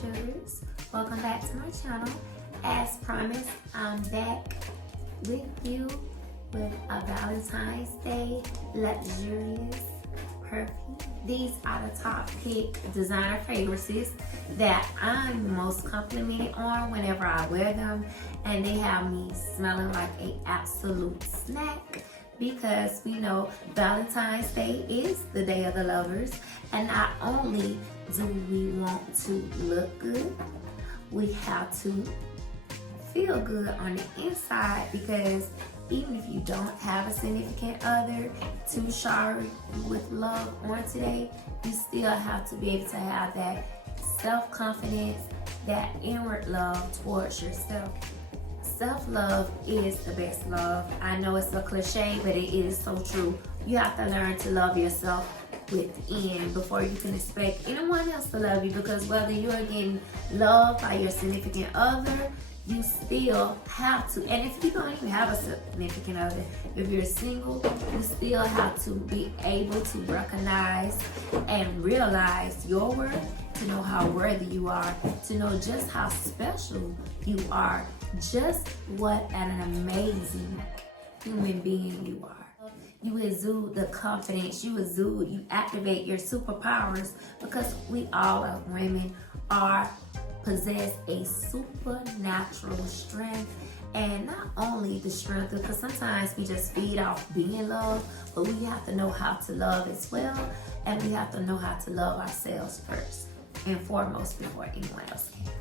sugars, welcome back to my channel. As promised, I'm back with you with a Valentine's Day luxurious perfume. These are the top pick designer fragrances that I'm most complimented on whenever I wear them, and they have me smelling like an absolute snack, because we know Valentine's Day is the day of the lovers, and not only do we want to look good, we have to feel good on the inside, because even if you don't have a significant other to shower with love on today, you still have to be able to have that self-confidence, that inward love towards yourself. Self-love is the best love. I know it's a cliche, but it is so true. You have to learn to love yourself within before you can expect anyone else to love you, because whether you're getting loved by your significant other, you still have to, and if you don't even have a significant other, if you're single, you still have to be able to recognize and realize your worth, to know how worthy you are, to know just how special you are, just what an amazing human being you are. You exude the confidence, you activate your superpowers, because we all as women possess a supernatural strength. And not only the strength, because sometimes we just feed off being loved, but we have to know how to love as well, and we have to know how to love ourselves first and foremost before anyone else can.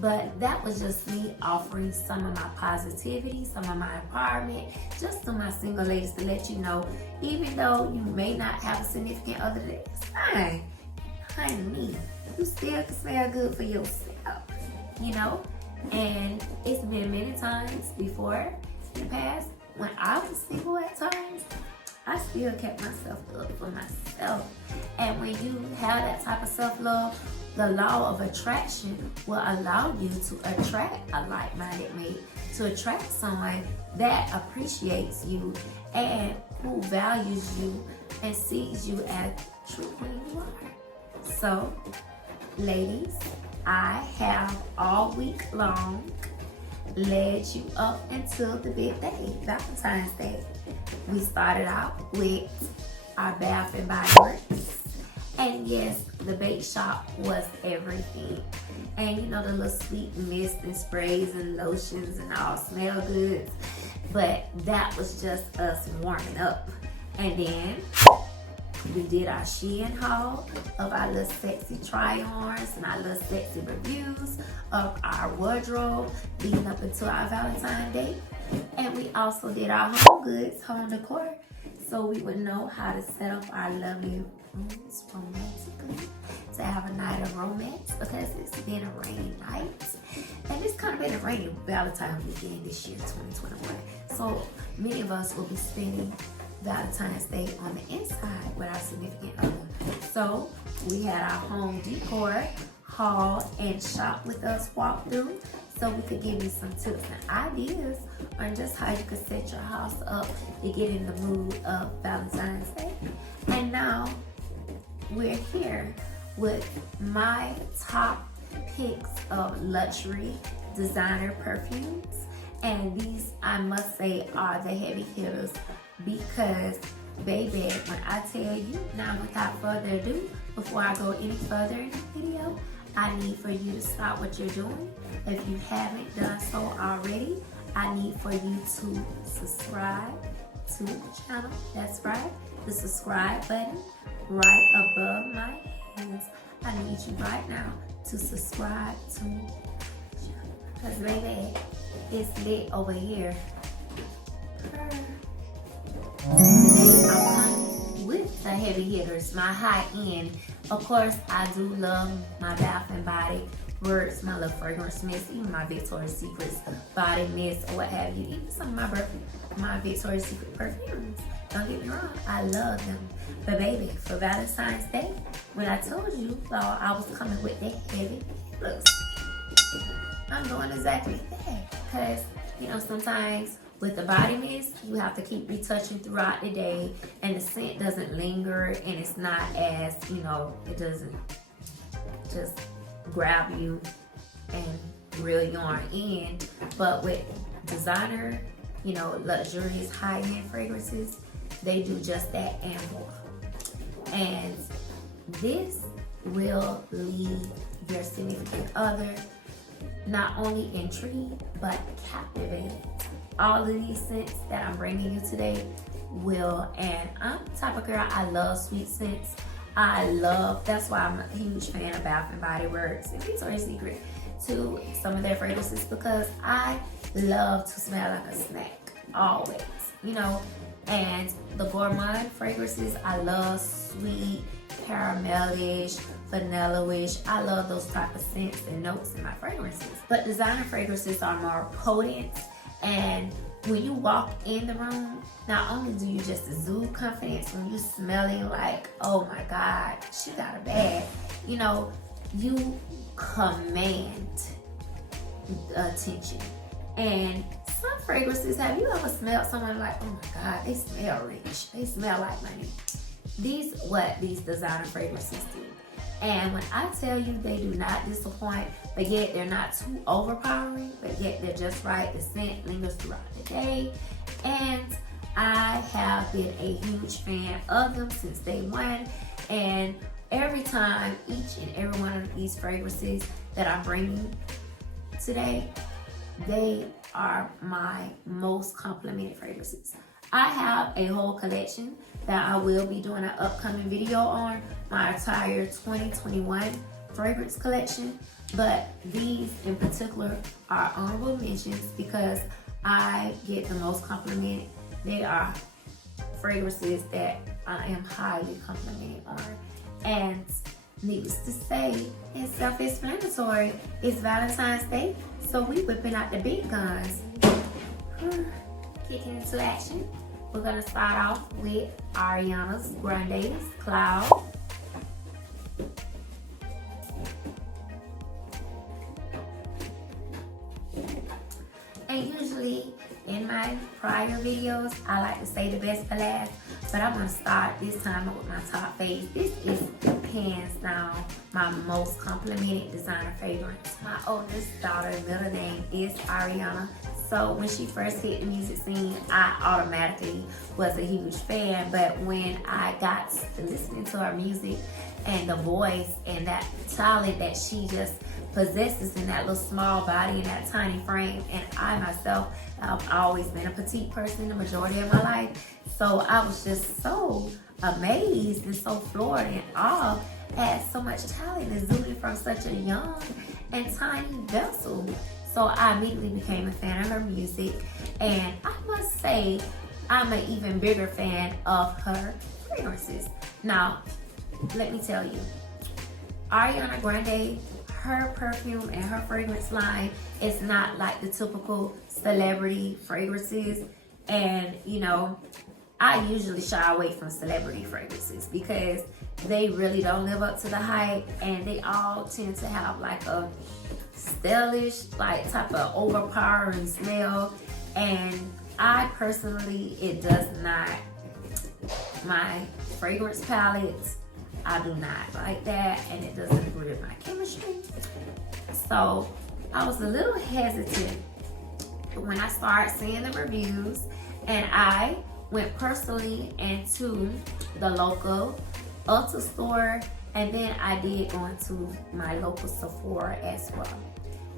But that was just me offering some of my positivity, some of my empowerment, just to my single ladies, to let you know, even though you may not have a significant other, that's fine. Honey, you still can smell good for yourself, you know? And it's been many times before in the past when I was single at times, I still kept myself up for myself. And when you have that type of self-love, the law of attraction will allow you to attract a like-minded mate, to attract someone that appreciates you and who values you and sees you as true queen you are. So, ladies, I have all week long led you up until the big day, Valentine's Day. We started out with our Bath and Body Works. And yes, the bake shop was everything. And you know, the little sweet mist and sprays and lotions and all smell good. But that was just us warming up. And then we did our Shein haul of our little sexy try-ons and our little sexy reviews of our wardrobe leading up into our Valentine's Day. And we also did our home goods, home decor, so we would know how to set up our lovely rooms romantically, to have a night of romance, because it's been a rainy night. And it's kind of been a rainy Valentine's weekend this year, 2021. So many of us will be spending Valentine's Day on the inside with our significant other. So we had our home decor haul and shop with us walk through, so we could give you some tips and ideas on just how you could set your house up to get in the mood of Valentine's Day. And now we're here with my top picks of luxury designer perfumes, and these, I must say, are the heavy hitters, because baby, when I tell you, now without further ado, before I go any further in the video, I need for you to stop what you're doing. If you haven't done so already, I need for you to subscribe to the channel. That's right, the subscribe button right above my hands. I need you right now to subscribe to the channel, because baby, it's lit over here. Today I'm coming with the heavy hitters, my high end. Of course, I do love my Bath and Body Works, my little fragrance mist, even my Victoria's Secret body mist, or what have you, even some of my Victoria's Secret perfumes. Don't get me wrong, I love them. But baby, for Valentine's Day, when I told you I was coming with the heavy hitters, I'm doing exactly that. Because, you know, sometimes with the body mist, you have to keep retouching throughout the day, and the scent doesn't linger, and it's not as, you know, it doesn't just grab you and reel you on in. But with designer, you know, luxurious high-end fragrances, they do just that and more. And this will leave your significant other not only intrigued, but captivated. All of these scents that I'm bringing you today will, and I'm the type of girl, I love sweet scents. That's why I'm a huge fan of Bath and Body Works and Victoria's Secret to some of their fragrances, because I love to smell like a snack, always, you know. And the gourmand fragrances, I love sweet, caramelish, vanilla-ish. I love those type of scents and notes in my fragrances. But designer fragrances are more potent, and when you walk in the room, not only do you just exude confidence when you smelling like, oh my God, she got a bag, you know, you command attention. And some fragrances, have you ever smelled someone like, oh my God, they smell rich, they smell like money? What these designer fragrances do. And when I tell you they do not disappoint, but yet they're not too overpowering, but yet they're just right, the scent lingers throughout the day. And I have been a huge fan of them since day one. And every time, each and every one of these fragrances that I'm bringing today, they are my most complimented fragrances. I have a whole collection that I will be doing an upcoming video on, my entire 2021 fragrance collection. But these in particular are honorable mentions because I get the most complimented. They are fragrances that I am highly complimented on. And needless to say, it's self-explanatory. It's Valentine's Day, so we whipping out the big guns. Kicking into action. We're gonna start off with Ariana's Grande's Cloud. And usually in my prior videos, I like to say the best for last, but I'm gonna start this time with my top fave. This is hands down my most complimented designer fragrance. My oldest daughter's middle name is Ariana. So when she first hit the music scene, I automatically was a huge fan. But when I got to listening to her music and the voice and that talent that she just possesses in that little small body and that tiny frame, and I myself, I've always been a petite person the majority of my life. So I was just so amazed and so floored and awed at so much talent exuding from such a young and tiny vessel. So I immediately became a fan of her music, and I must say I'm an even bigger fan of her fragrances. Now, let me tell you, Ariana Grande, her perfume and her fragrance line is not like the typical celebrity fragrances. And you know, I usually shy away from celebrity fragrances because they really don't live up to the hype, and they all tend to have like a stylish, like type of overpowering smell. And I personally, it does not, my fragrance palette, I do not like that, and it doesn't agree with my chemistry. So I was a little hesitant when I started seeing the reviews, and I went personally into the local Ulta store, and then I did go into my local Sephora as well.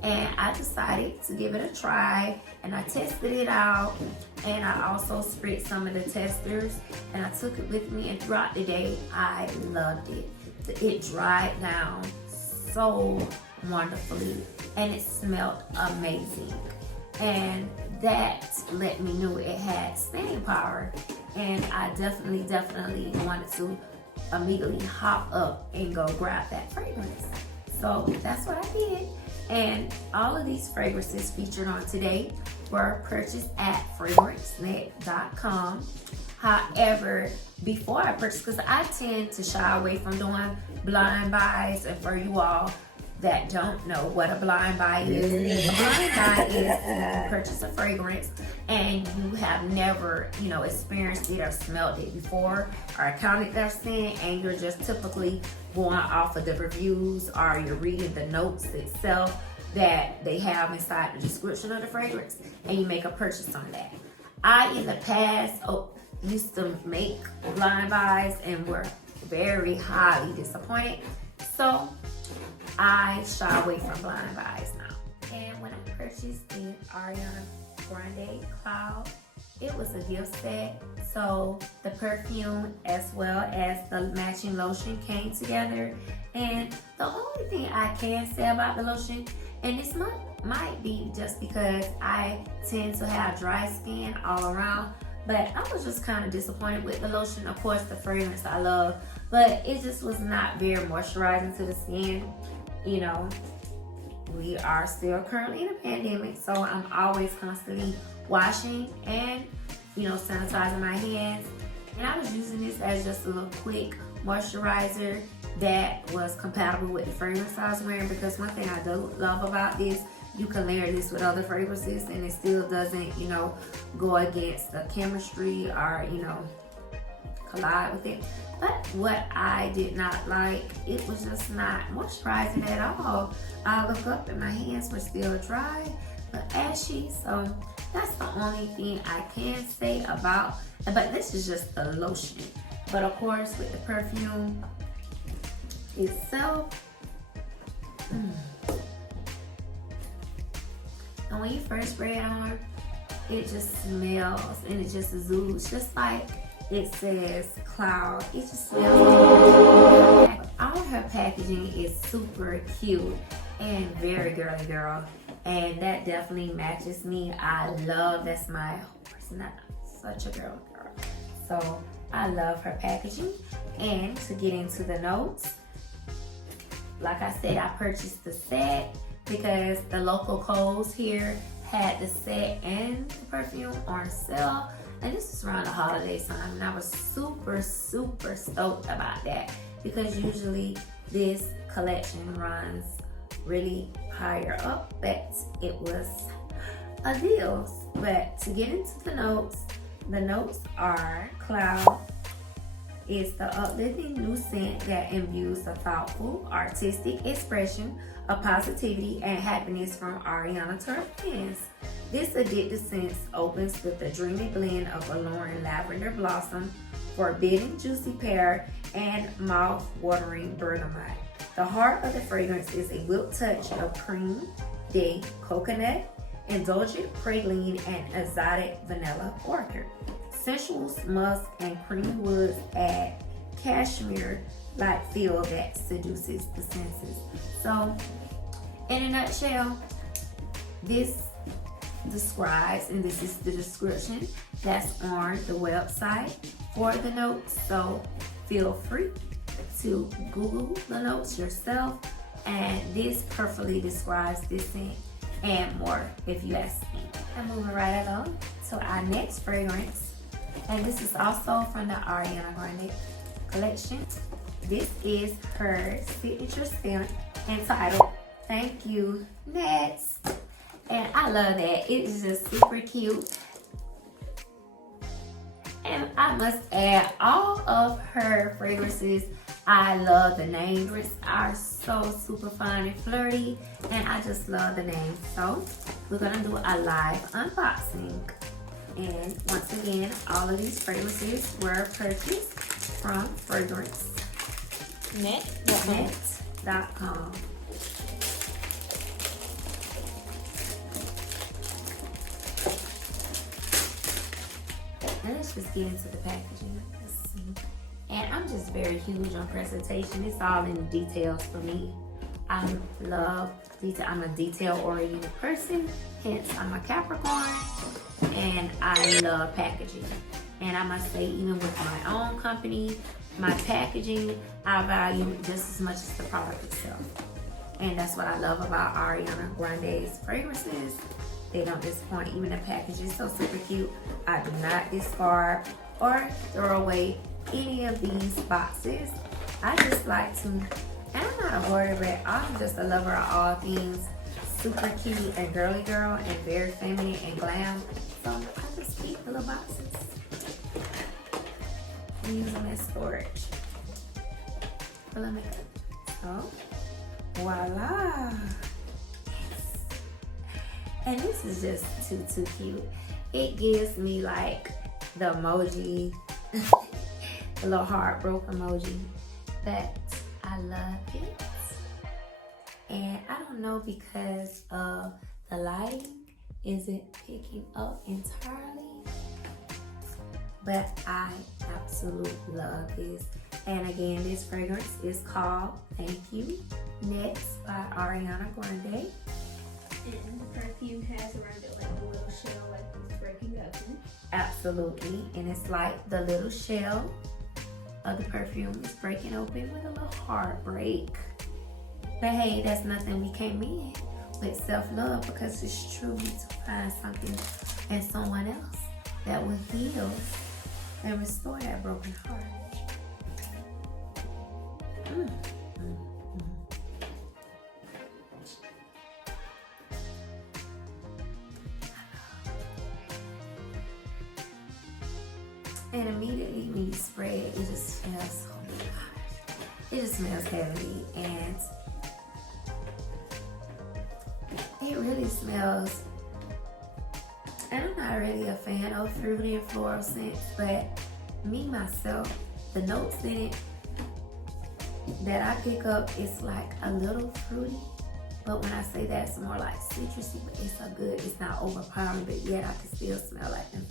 And I decided to give it a try, and I tested it out, and I also sprayed some of the testers, and I took it with me, and throughout the day I loved it. It dried down so wonderfully, and it smelled amazing, and that let me know it had staying power. And I definitely wanted to immediately hop up and go grab that fragrance. So that's what I did. And all of these fragrances featured on today were purchased at fragrancenet.com. However, before I purchased, because I tend to shy away from doing blind buys, and for you all, that don't know what a blind buy is, a blind buy is when you purchase a fragrance and you have never, experienced it or smelled it before or accounted their scent, and you're just typically going off of the reviews or you're reading the notes itself that they have inside the description of the fragrance, and you make a purchase on that. I, in the past, used to make blind buys and were very highly disappointed. So I shy away from blind buys now. And when I purchased the Ariana Grande Cloud, it was a gift set. So the perfume as well as the matching lotion came together. And the only thing I can say about the lotion, and this might be just because I tend to have dry skin all around, but I was just kind of disappointed with the lotion. Of course, the fragrance I love, but it just was not very moisturizing to the skin. We are still currently in a pandemic, so I'm always constantly washing and, sanitizing my hands. And I was using this as just a little quick moisturizer that was compatible with the fragrance I was wearing, because one thing I do love about this, you can layer this with other fragrances and it still doesn't, go against the chemistry or, collide with it. But what I did not like, it was just not moisturizing at all. I look up and my hands were still dry but ashy. So that's the only thing I can say about, but this is just the lotion. But of course, with the perfume itself, and when you first spray it on, it just smells and it just exudes, just like it says cloud. It just smells. All her packaging is super cute and very girly girl, and that definitely matches me. I love, that's my personality, such a girl. So I love her packaging. And to get into the notes, like I said, I purchased the set because the local Kohl's here had the set and the perfume on sale. And this is around the holiday time, and I was super, super stoked about that, because usually this collection runs really higher up, but it was a deal. But to get into the notes are cloud. It's the uplifting new scent that imbues a thoughtful, artistic expression of positivity and happiness from Ariana to her fans. This addictive scent opens with a dreamy blend of alluring lavender blossom, forbidden juicy pear, and mouth-watering bergamot. The heart of the fragrance is a whipped touch of cream de coconut, indulgent praline, and exotic vanilla orchid. Sensual musk and cream woods add cashmere-like feel that seduces the senses. So, in a nutshell, this describes, and this is the description that's on the website for the notes. So, feel free to Google the notes yourself, and this perfectly describes this scent and more, if you ask me. I'm moving right along to our next fragrance. And this is also from the Ariana Grande collection. This is her signature scent entitled Thank You Next. And I love that. It is just super cute. And I must add, all of her fragrances, I love the names. They are so super fun and flirty, and I just love the names. So we're gonna do a live unboxing. And once again, all of these fragrances were purchased from FragranceNet.com. And let's just get into the packaging. Let's see. And I'm just very huge on presentation. It's all in the details for me. I love detail. I'm a detail-oriented person. Hence, I'm a Capricorn. And I love packaging. And I must say, even with my own company, my packaging, I value just as much as the product itself. And that's what I love about Ariana Grande's fragrances. They don't disappoint. Even the packaging is so super cute. I do not discard or throw away any of these boxes. I just like to And I'm not a hoarder, but I'm just a lover of all things super cute and girly girl and very feminine and glam. So I just keep the little boxes and use them as storage for the makeup. So voila. Yes. And this is just too cute. It gives me like the emoji, the little heartbroken emoji, but I love it. And I don't know, because of the lighting isn't picking up entirely, but I absolutely love this. And again, this fragrance is called Thank You Next by Ariana Grande. And the perfume has around it like a little shell, like it's breaking open. Absolutely, and it's like the little shell of the perfume is breaking open with a little heartbreak. But hey, that's nothing we came in with self-love, because it's truly to find something in someone else that will heal and restore that broken heart. And immediately when you spray it, it just smells so good. It just smells heavy, and it really smells, and I'm not really a fan of fruity and floral scents, but me myself, the notes in it that I pick up is like a little fruity, but when I say that, it's more like citrusy, but it's so good, it's not overpowering, but yet I can still smell like them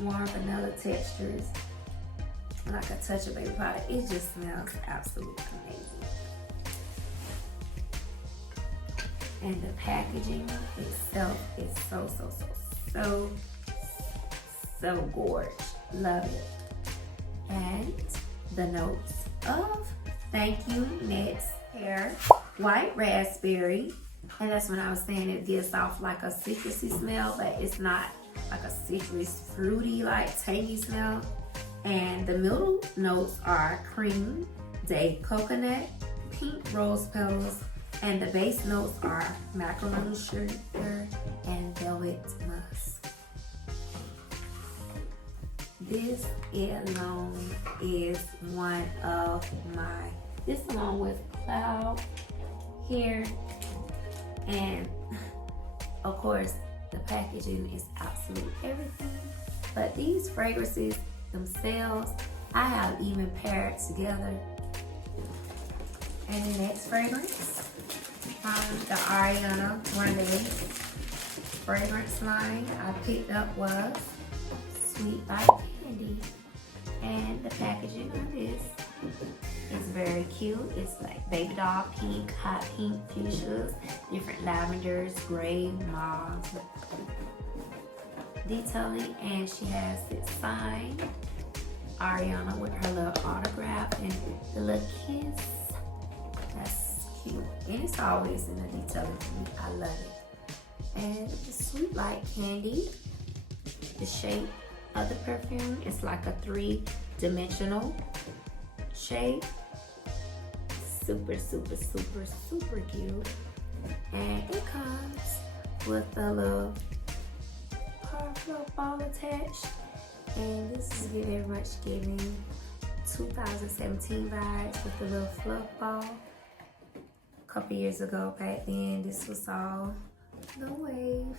warm vanilla textures, like a touch of baby powder. It just smells absolutely amazing. And the packaging itself is so gorgeous. Love it. And the notes of Thank You Next Hair, white raspberry, and that's when I was saying it gives off like a citrusy smell, but it's not like a citrus fruity like tangy smell. And the middle notes are cream, day coconut, pink rose petals, and the base notes are macaroon sugar and velvet musk. This alone is one of my, this along with Cloud here, and of course the packaging is absolute everything. But these fragrances themselves, I have even paired together. And the next fragrance from the Ariana Grande fragrance line I picked up was Sweet by Candy. And the packaging on this is very cute. It's like baby doll pink, hot pink, fuchsias, different lavenders, gray, mauve detailing, and she has it signed Ariana with her little autograph and the little kiss. That's cute, and it's always in the detailing for me. I love it. And the Sweet Like Candy, the shape of the perfume is like a 3-dimensional shape. Super cute. And it comes with a little ball attached, and this is very much giving 2017 vibes with the little fluff ball. A couple years ago, back then, this was all the wave.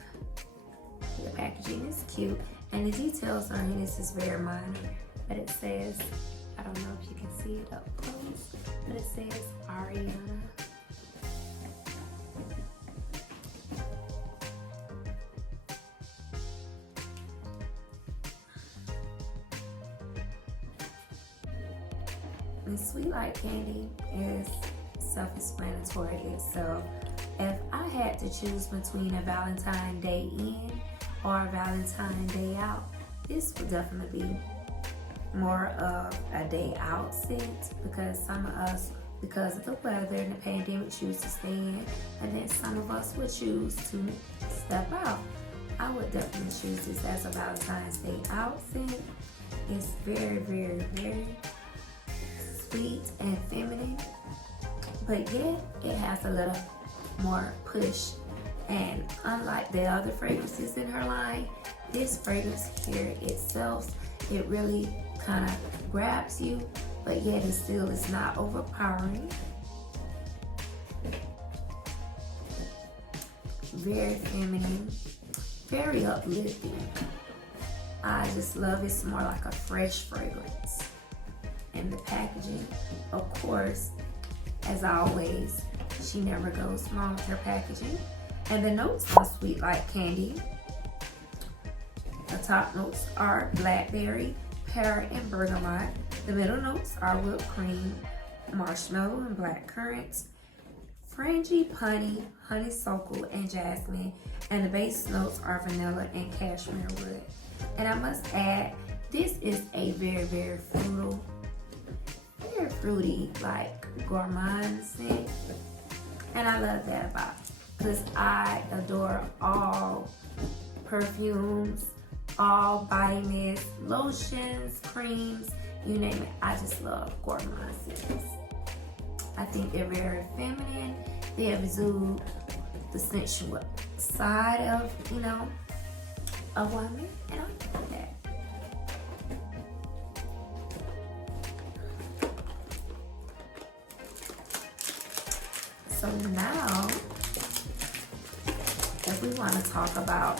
The packaging is cute, and the details on this is very minor, but it says, I don't know if you can see it up close, but it says Ariana. And Sweet Like Candy is self-explanatory itself. If I had to choose between a Valentine Day in or a Valentine Day out, this would definitely be more of a day out scent, because some of us, because of the weather and the pandemic, choose to stay in, and then some of us would choose to step out. I would definitely choose this as a Valentine's Day out scent. It's very sweet and feminine, but yet it has a little more push. And unlike the other fragrances in her line, this fragrance here itself, it really kind of grabs you, but yet it still is not overpowering. Very feminine, very uplifting. I just love it. It's more like a fresh fragrance. And the packaging, of course, as always, she never goes wrong with her packaging. And the notes are sweet like candy. The top notes are blackberry, pear, and bergamot. The middle notes are whipped cream, marshmallow, and black currants, frangipani, honeysuckle, and jasmine. And the base notes are vanilla and cashmere wood. And I must add, this is a very, very fruity, like gourmand scent. And I love that about it, because I adore all perfumes, all body mist, lotions, creams, you name it. I just love gourmand scents. I think they're very feminine. They exude the sensual side of, you know, a woman, and I love that. So now, if we want to talk about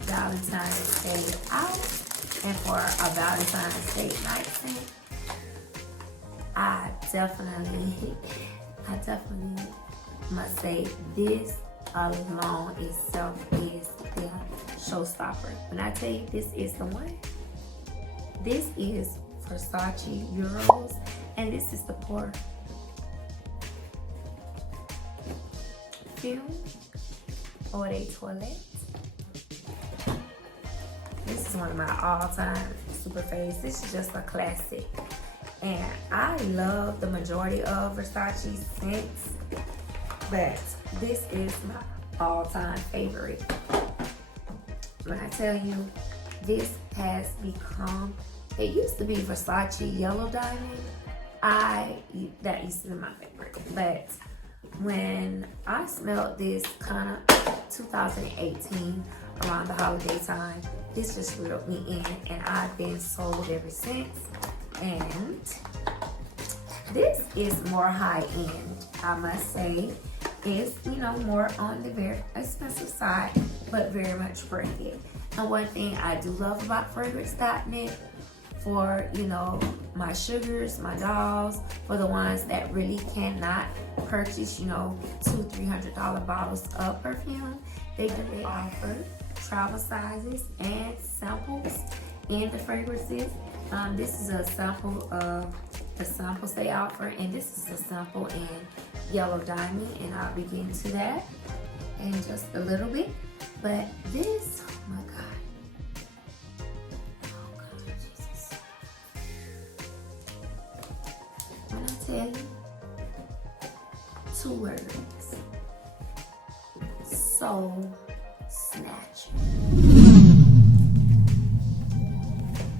Valentine's Day out and for a Valentine's Day night scent, I definitely must say this alone itself is the showstopper. When I tell you this is the one, this is Versace Eros, and this is the Perfume Eau de Toilette. This is one of my all-time super faves. This is just a classic. And I love the majority of Versace scents, but this is my all-time favorite. When I tell you, this has become, it used to be Versace Yellow Diamond. That used to be my favorite. But when I smelled this kind of 2018 around the holiday time, this just reeled me in, and I've been sold ever since. And this is more high-end, I must say. It's, you know, more on the very expensive side, but very much worth it. And one thing I do love about fragrance.net, for, you know, my sugars, my dolls, for the ones that really cannot purchase, you know, $200-300 bottles of perfume, they offer travel sizes and samples in the fragrances. This is a sample of the samples they offer, and this is a sample in Yellow Diamond, and I'll be getting to that in just a little bit. But this, oh my God. Oh God, Jesus. When I tell you, 2 words, soul snatcher.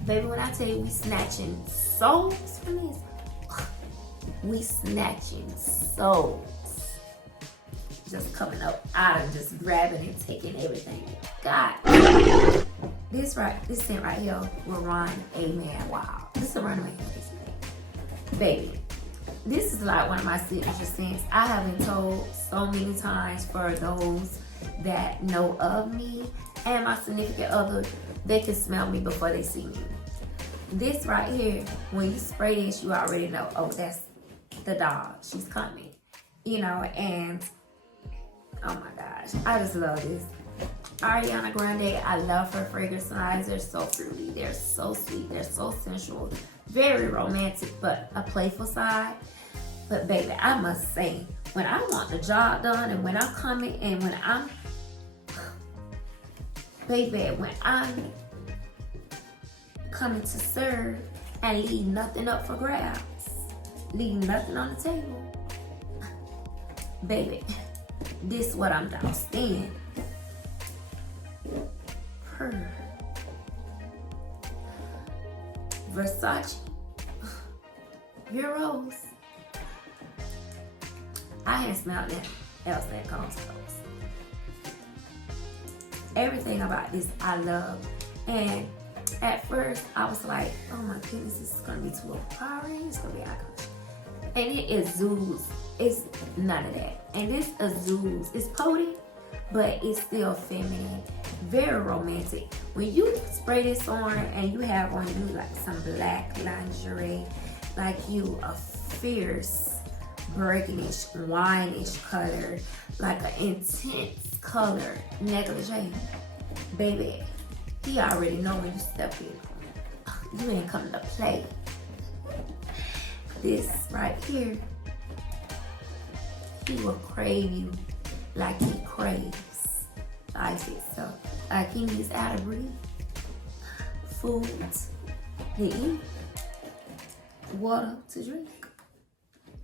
Baby, when I tell you we snatching souls from this, we snatching souls. Just coming up out of just grabbing and taking everything you got. This scent right here will run a man wild. This will run a man crazy. Baby, this is like one of my signature scents. I have been told so many times, for those that know of me and my significant other, they can smell me before they see me. This right here, when you spray this, you already know, oh, that's the dog. She's coming. You know, and oh my gosh, I just love this. Ariana Grande, I love her fragrance lines. They're so fruity. They're so sweet. They're so sensual. Very romantic, but a playful side. But baby, I must say, when I want the job done, and when I'm coming, and when I'm, baby, when I'm coming to serve and leave nothing up for grabs, leave nothing on the table, baby, this is what I'm doused in. Versace Eros. I hadn't smelled that else that comes close. Everything about this I love. And at first I was like, oh my goodness, this is gonna be too overpowering. It's gonna be iconic. And it exudes. It's none of that. And this exudes. It's potent, but it's still feminine. Very romantic. When you spray this on and you have on you like some black lingerie, like you a fierce burgundish, wineish color, like an intense color negligee, baby, he already know when you step in. You ain't coming to play. This right here, he will crave you like he craves life itself. Like he needs out to breathe, food to eat, water to drink.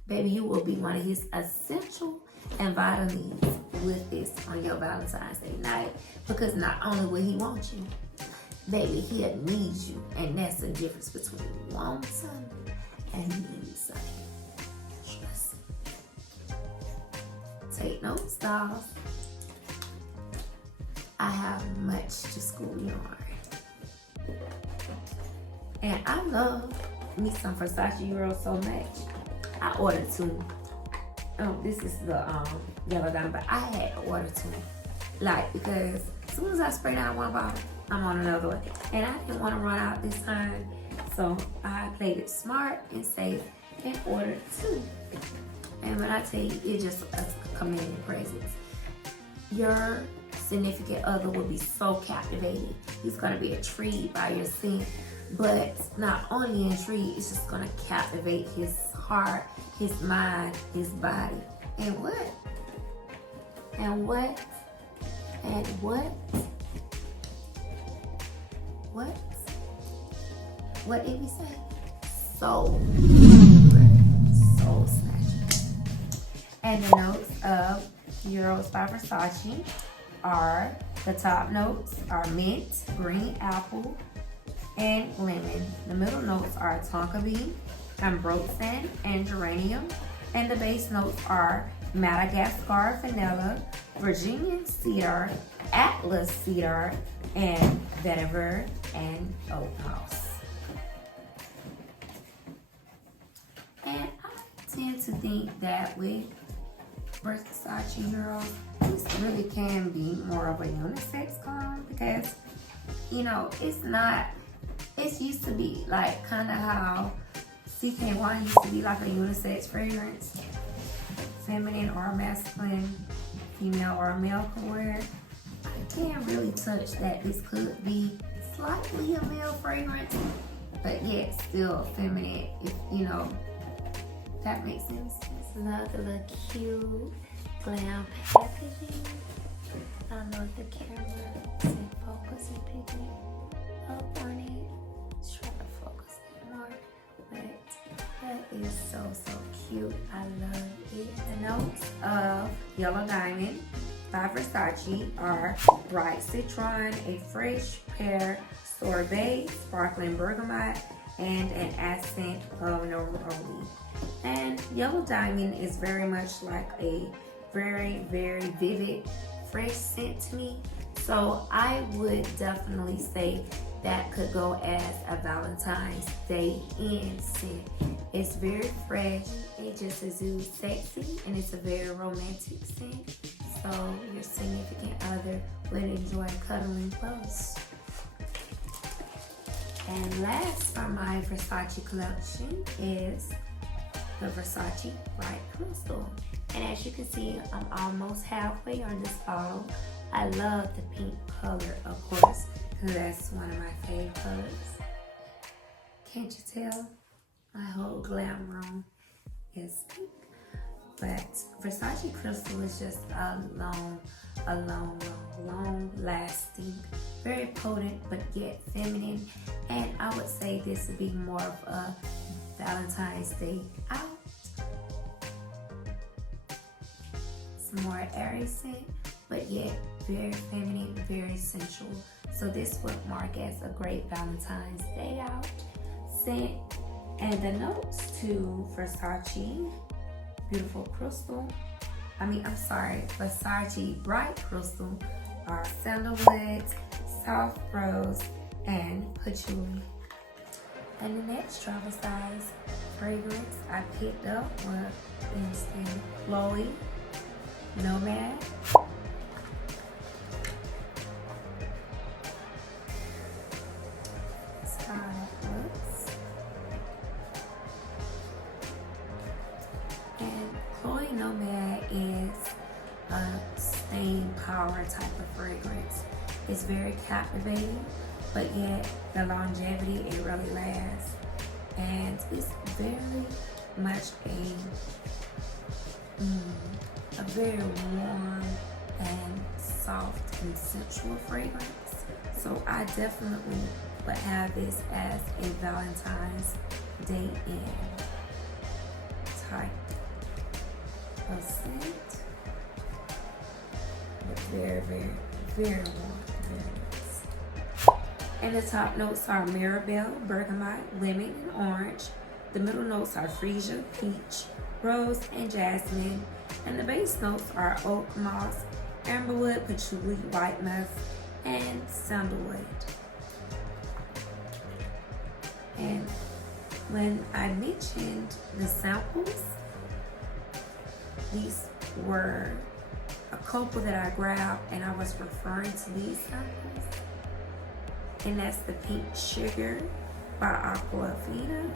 Baby, you will be one of his essential and vital needs with this on your Valentine's Day night, because not only will he want you, baby, he'll need you. And that's the difference between want something and need something. Trust me. Take notes, dolls. I have much to school you on. And I love me some Versace Eros so much. I ordered 2. Oh, this is the yellow diamond, but I had to order 2. Like, because as soon as I spray down one bottle, I'm on another one. And I didn't want to run out this time. So I played it smart and safe and ordered 2. And when I tell you, it's just a commanding presence. Your significant other will be so captivated. He's going to be intrigued by your scent. But not only intrigued, it's just going to captivate his heart, his mind, his body. And what? And what? And what? What? What did we say? So snatching. And the notes of Eros by Versace are, the top notes are mint, green apple, and lemon. The middle notes are tonka bean, ambroxan, and geranium. And the base notes are Madagascar vanilla, Virginian cedar, Atlas cedar, and vetiver and oak moss. And I tend to think that with Versace Eros, this really can be more of a unisex cologne, because, you know, it used to be like kind of how CK1 used to be like a unisex fragrance. Feminine or masculine, female or male can wear. I can't really touch that. This could be slightly a male fragrance, but yet still feminine, if you know, that makes sense. Love the little cute glam packaging. I don't know if the camera isn't focusing picking up on it. Let's try to focus it more, but that is so cute. I love it. The notes of Yellow Diamond by Versace are bright citron, a fresh pear, sorbet, sparkling bergamot, and an accent of neroli. And Yellow Diamond is very much like a very vivid, fresh scent to me. So I would definitely say that could go as a Valentine's Day end scent. It's very fresh, it just exudes sexy, and it's a very romantic scent. So your significant other would enjoy cuddling close. And last from my Versace collection is the Versace Bright Crystal. And as you can see, I'm almost halfway on this bottle. I love the pink color, of course, because that's one of my favorite colors. Can't you tell? My whole glam room is pink. But Versace Crystal is just a long lasting, very potent, but yet feminine. And I would say this would be more of a Valentine's Day out. It's more airy scent, but yet very feminine, very sensual. So this would mark as a great Valentine's Day out scent. And the notes to Versace beautiful crystal. Versace bright crystal are sandalwood, soft rose, and patchouli. And the next travel size fragrance I picked up was in Chloe Nomad. That's how it looks. And Chloe Nomad is a staying power type of fragrance. It's very captivating, but yet the longevity, it really lasts. And it's very much a very warm and soft and sensual fragrance. So I definitely would have this as a Valentine's Day in type of scent. But very, very, very warm, very nice. And the top notes are Mirabelle, bergamot, lemon, and orange. The middle notes are freesia, peach, rose, and jasmine. And the base notes are oak, moss, amberwood, patchouli, white musk, and sandalwood. And when I mentioned the samples, these were a couple that I grabbed, and I was referring to these samples. And that's the Pink Sugar by Aquafina,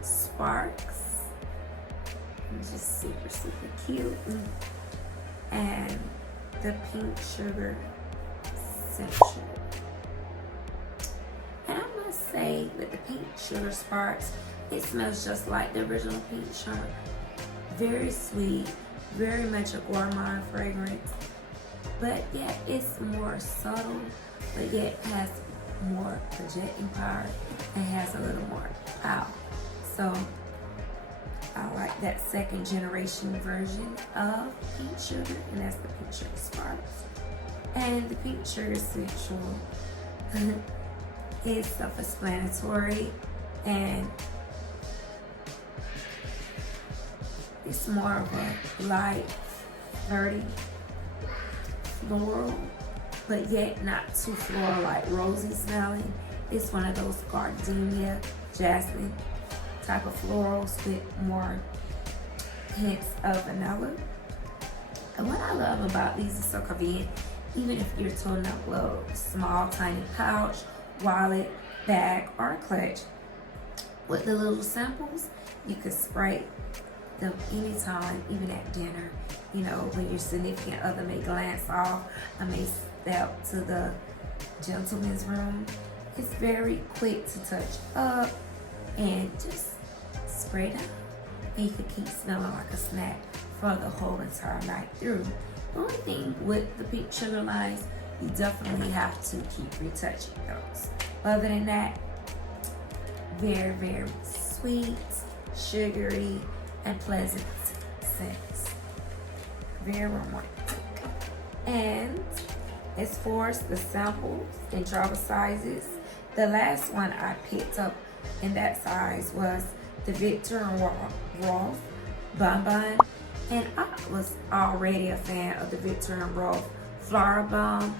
Sparks, just super, super cute, and the Pink Sugar Sensual. And I must say, with the Pink Sugar Sparks, it smells just like the original Pink Sugar. Very sweet, very much a gourmand fragrance, but yet it's more subtle, but yet has more projecting power and has a little more power. So I like that second generation version of Pink Sugar, and that's the Pink Sugar Sparks. And the Pink Sugar Sensual is self-explanatory, and it's more of a light, flirty, floral, but yet not too floral, like rosy smelling. It's one of those gardenia, jasmine type of florals with more hints of vanilla. And what I love about these is so convenient, even if you're toting up a little small, tiny pouch, wallet, bag, or clutch. With the little samples, you could spray them anytime, even at dinner. You know, when your significant other may glance off or may step to the gentleman's room. It's very quick to touch up and just spray down. And you can keep smelling like a snack for the whole entire night through. The only thing with the Pink Sugar lines, you definitely have to keep retouching those. Other than that, very, very sweet, sugary, and pleasant scents. Very romantic. And as far as the samples and travel sizes, the last one I picked up in that size was the Viktor Rolf Bonbon. And I was already a fan of the Viktor Rolf Flower Bomb,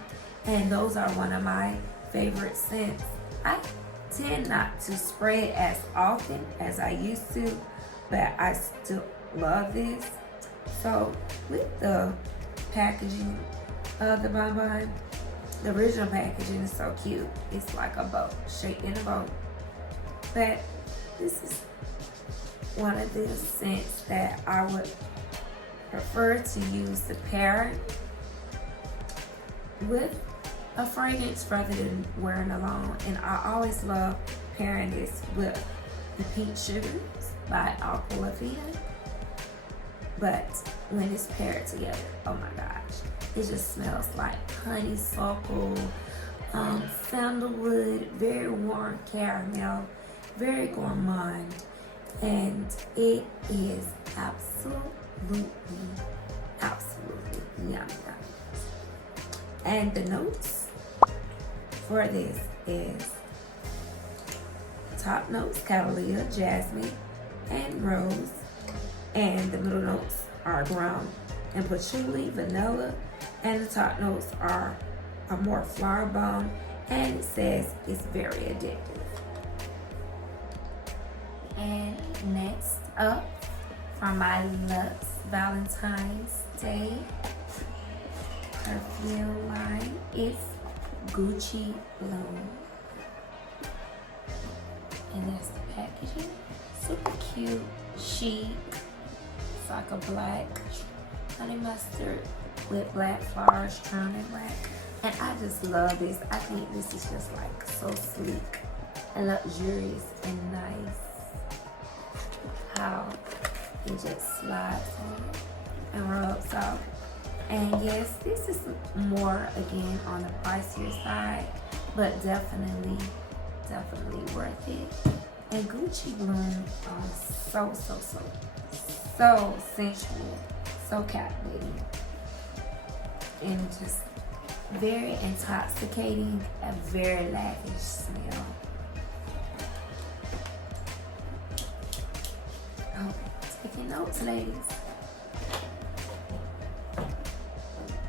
and those are one of my favorite scents. I tend not to spray it as often as I used to, but I still love this. So with the packaging of the bonbon, the original packaging is so cute. It's like a boat, shaped in a boat. But this is one of the scents that I would prefer to use to pair with a fragrance rather than wearing alone. And I always love pairing this with the Pink Sugars by Aquafina. But when it's paired together, oh my gosh, it just smells like honeysuckle, sandalwood, very warm caramel, very gourmand, and it is absolutely yummy. And the notes for this is top notes, Cavalier, jasmine, and rose. And the middle notes are ground and patchouli, vanilla, and the top notes are a more flower bomb, and it says it's very addictive. And next up, from my Luxe Valentine's Day perfume line is Gucci Bloom. And that's the packaging. Super cute, chic. It's like a black honey mustard with black flowers, turned in black. And I just love this. I think this is just like so sleek and luxurious and nice. How it just slides on and rubs off. And yes, this is more again on the pricier side, but definitely worth it. And Gucci Bloom, so sensual, so captivating, and just very intoxicating, a very lavish smell. Oh, taking notes, ladies.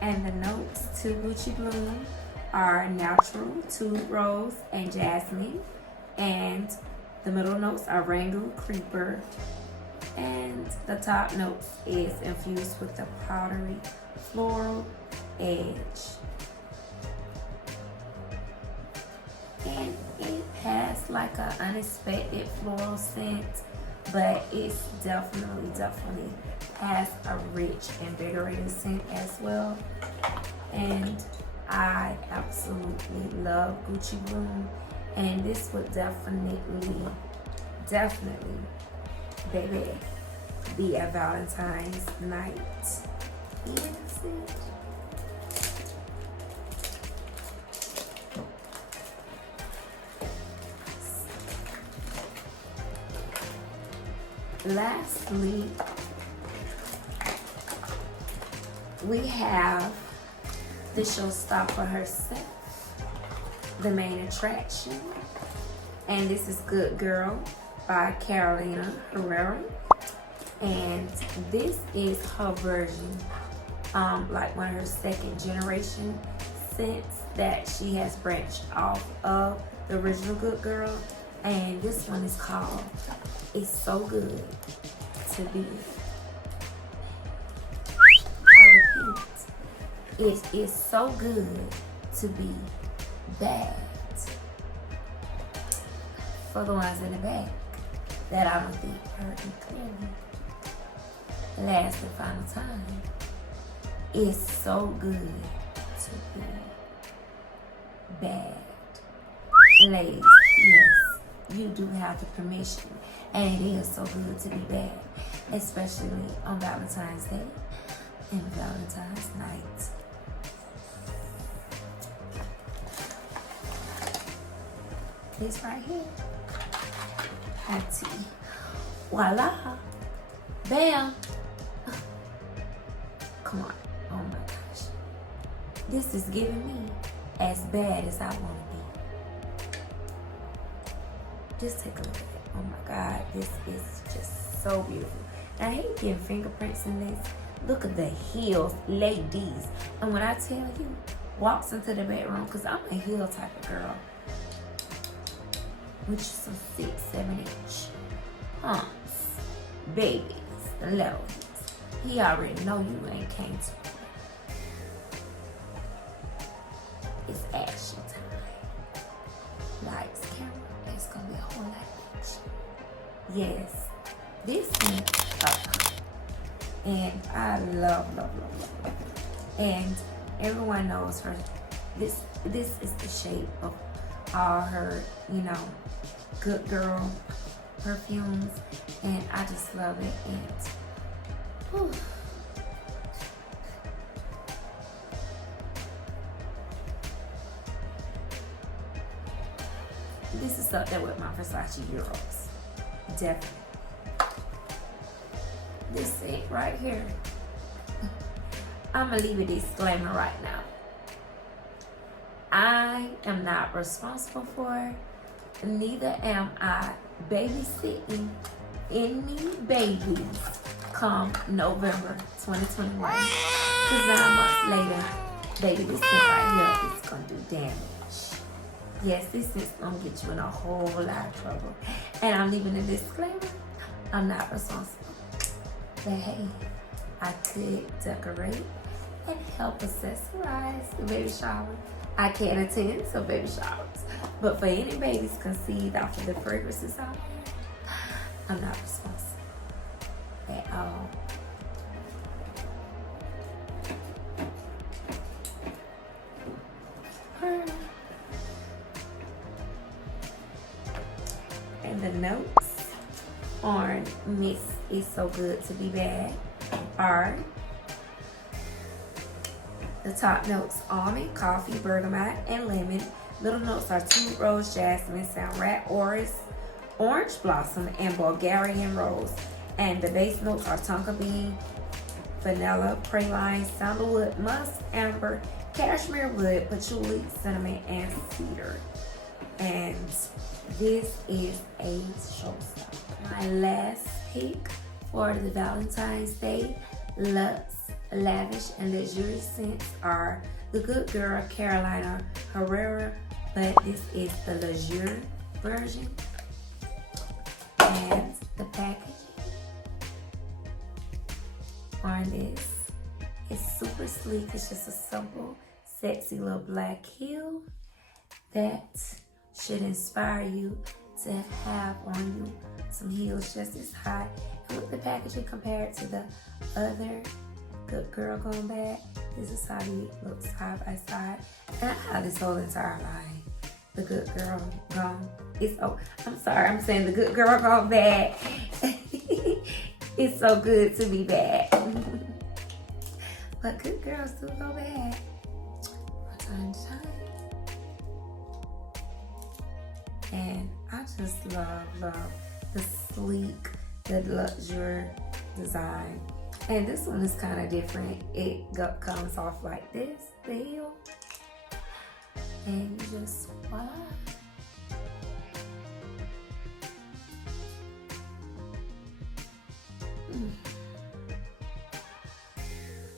And the notes to Gucci Bloom are natural, tuberose, and jasmine. And the middle notes are Rangoon Creeper. And the top notes is infused with the powdery floral edge. And it has like an unexpected floral scent, but it's definitely has a rich, invigorating scent as well. And I absolutely love Gucci Bloom, and this would definitely, baby, be a Valentine's night. Yes, lastly, we have the showstopper herself, the main attraction, and this is Good Girl by Herrera, and this is her version, like one of her second generation scents that she has branched off of the original Good Girl, and this one is called It's So Good to Be. I repeat, it is so good to be bad. For the ones in the back that I don't think heard me clearly, last and final time, it's so good to be bad. Ladies, yes, you do have the permission, and it is so good to be bad, especially on Valentine's Day and Valentine's night. This right here, Hattie, voila, bam. Come on, oh my gosh, this is giving me as bad as I want to be. Just take a look at it. Oh my God, this is just so beautiful. And I hate getting fingerprints in this. Look at the heels, ladies. And when I tell you, walks into the bedroom, because I'm a heel type of girl, which is some 6-7 inch pumps, babies, the little ones. He already know you ain't came to. It's action time. Lights, camera, it's gonna be a whole lot of action. Yes, this is up. And I love it. And everyone knows her. This is the shape of all her, Good Girl perfumes, and I just love it. And whew. This is up there with my Versace Eros, definitely. This it right here. I'm gonna leave a disclaimer right now. I am not responsible for, neither am I babysitting any babies, come November 2021. Because 9 months later, baby, this scent right here is going to do damage. Yes, this is going to get you in a whole lot of trouble. And I'm leaving a disclaimer. I'm not responsible. But hey, I could decorate and help accessorize the baby shower. I can't attend some baby showers. But for any babies conceived after the fragrances out there, I'm not responsible at all. And the notes on Miss Is So Good to Be Bad are the top notes: almond, coffee, bergamot, and lemon. Little notes are tude rose, jasmine, samrat, orange blossom, and Bulgarian rose. And the base notes are tonka bean, vanilla, praline, sandalwood, musk, amber, cashmere wood, patchouli, cinnamon, and cedar. And this is a showstopper. My last pick for the Valentine's Day Luxe, Lavish, and Luxurious scents are the Good Girl Carolina Herrera, but this is the Luxury version. And the package on this is super sleek. It's just a simple, sexy little black heel that should inspire you to have on you some heels just as high. And with the packaging compared to the other Good Girl Gone Bad, this is how it looks side by side. And I have this whole entire line. The Good Girl Gone. I'm sorry, I'm saying the Good Girl Gone Bad. It's so good to be bad. But good girls do go bad from time to time. And I just love the sleek, the luxury design. And this one is kind of different. It comes off like this, the heel. And you just voila.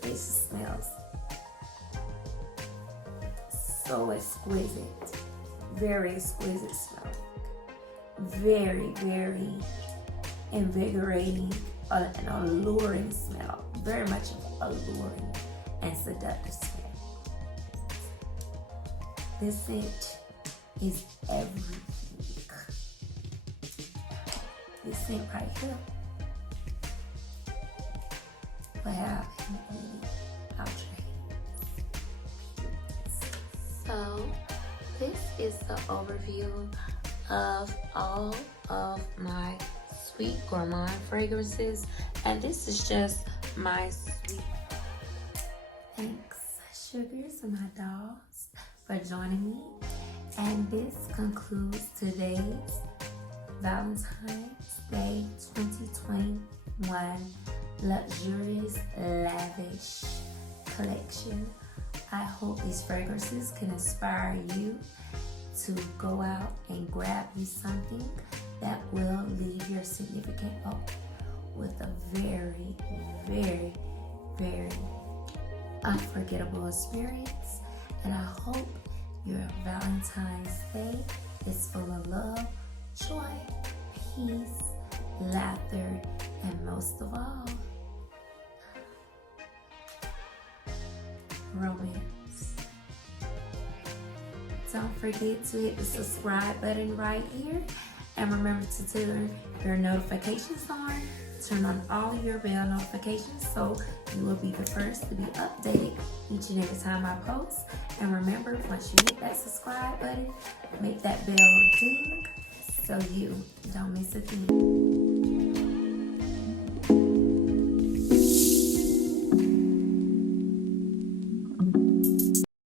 It just smells so exquisite. Very exquisite smell. Very, very invigorating and alluring smell. Very much alluring and seductive smell. This scent is everything. This scent right here. Wow. So this is the overview of all of my sweet gourmand fragrances, and this is just my sweet. Thanks, sugars and my dogs, for joining me. And this concludes today's Valentine's Day 2021 Luxurious Lavish collection. I hope these fragrances can inspire you to go out and grab you something that will leave your significant other with a very, very, very unforgettable experience. And I hope your Valentine's Day is full of love, joy, peace, laughter, and most of all, romance. Don't forget to hit the subscribe button right here, and remember to turn your notifications on. Turn on all your bell notifications so you will be the first to be updated each and every time I post. And remember, once you hit that subscribe button, make that bell ding so you don't miss a thing.